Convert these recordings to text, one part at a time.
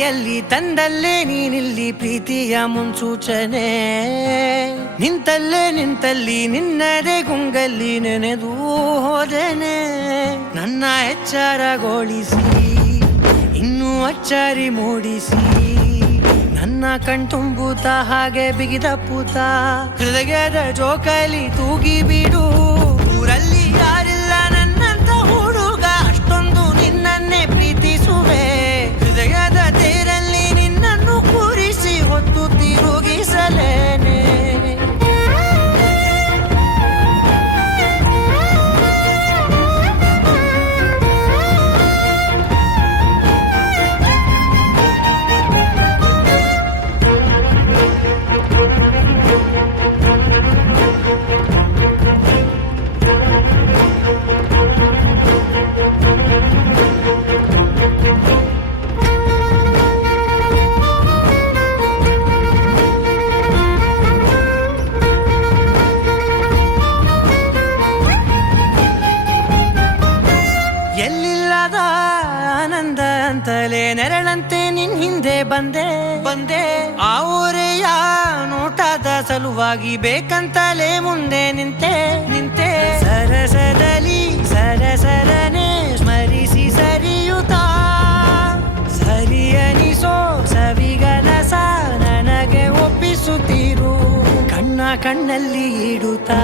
ಕೈಯಲ್ಲಿ ತಂದಲ್ಲೇ ನೀನಿಲ್ಲಿ ಪ್ರೀತಿಯ ಮುನ್ಸೂಚನೆ ನಿಂತಲ್ಲಿ ನಿನ್ನದೇ ಗುಂಗಲ್ಲಿ ನೆನೆದು ಹೋದನೆ ನನ್ನ ಎಚ್ಚರಗೊಳಿಸಿ ಇನ್ನೂ ಅಚ್ಚರಿ ಮೂಡಿಸಿ ನನ್ನ ಕಣ್ತುಂಬುತ್ತ ಹಾಗೆ ಬಿಗಿದ ಪೂತ ಹೃದಯದ ಜೋಕಾಲಿ ತೂಗಿ ಬಿಡು ಊರಲ್ಲಿ ಯಾರಿಲ್ಲ ನನ್ನಂತ ಹುಡುಗ ಅಷ್ಟೊಂದು ನಿನ್ನನ್ನೇ ಪ್ರೀತಿಸುವೆ ಹೃದಯದ ತೇರಲ್ಲಿ ನಿನ್ನನ್ನು ಕೂರಿಸಿ ಹೊತ್ತು ತಿರುಗಿಸಲೇನೆ ಎಲ್ಲಿಲ್ಲದ ಆನಂದ ಅಂತಲೇ ನೆರಳಂತೆ ನಿನ್ ಹಿಂದೆ ಬಂದೆ ಆ ಊರೆಯ ನೋಟದ ಸಲುವಾಗಿ ಬೇಕಂತಲೇ ಮುಂದೆ ನಿಂತೆ ಸರಸದಲ್ಲಿ ಸರಸರನೆ ಸ್ಮರಿಸಿ ಸರಿಯುತ್ತಾ ಸರಿಯನಿಸೋ ಸವಿಗನಸ ನನಗೆ ಒಪ್ಪಿಸುತ್ತೀರು ಕಣ್ಣಲ್ಲಿ ಇಡುತ್ತಾ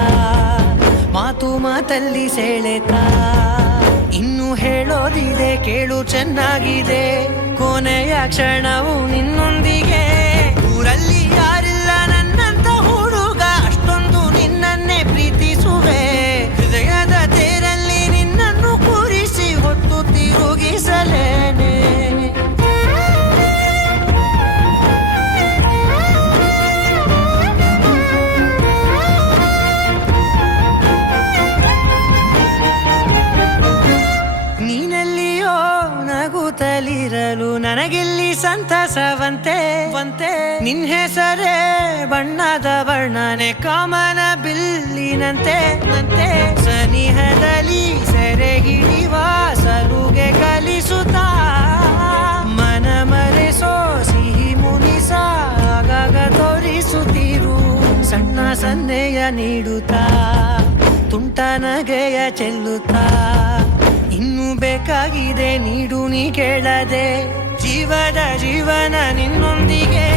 ಮಾತಲ್ಲಿ ಸೆಳೆತಾ ಇನ್ನು ಹೇಳೋದಿದೆ ಕೇಳು ಚೆನ್ನಾಗಿದೆ ಕೊನೆಯ ಕ್ಷಣವು ನಿನ್ನೊಂದಿಗೆ ಊರಲ್ಲಿ ಯಾರಿಲ್ಲ ನನ್ನಂತ ಹುಡುಗ ಅಷ್ಟೊಂದು ನಿನ್ನನ್ನೇ ಪ್ರೀತಿಸುವೆ ಹೃದಯದ ತೇರಲ್ಲಿ ನಿನ್ನನ್ನು ಕೂರಿಸಿ ಹೊತ್ತು ತಿರುಗಿಸಲೇನೆ ನಗುತ್ತಲಿರಲು ನನಗಿಲ್ಲಿ ಸಂತಸವಂತೆ ನಿನ್ ಹೆಸರೇ ಬಣ್ಣದ ವರ್ಣನೆ ಕಾಮನ ಬಿಲ್ಲಿನಂತೆ ಸನಿಹದಲ್ಲಿ ಸೆರೆ ಹಿಡಿವ ಸರುಗೆ ಕಲಿಸುತ್ತಾ ಮನ ಮರೆಸೋ ಸಿಹಿ ಮುನಿಸ ಆಗಾಗ ತೋರಿಸುತ್ತೀರು ಸಣ್ಣ ಸನ್ನೆಯ ನೀಡುತ್ತಾ ತುಂಟ ನಗೆಯ ಚೆಲ್ಲುತ್ತಾ ಇನ್ನು ಬೇಕಾಗಿದೆ ನೀಡು ನೀ ಕೇಳದೆ ಜೀವನ ನಿನ್ನೊಂದಿಗೆ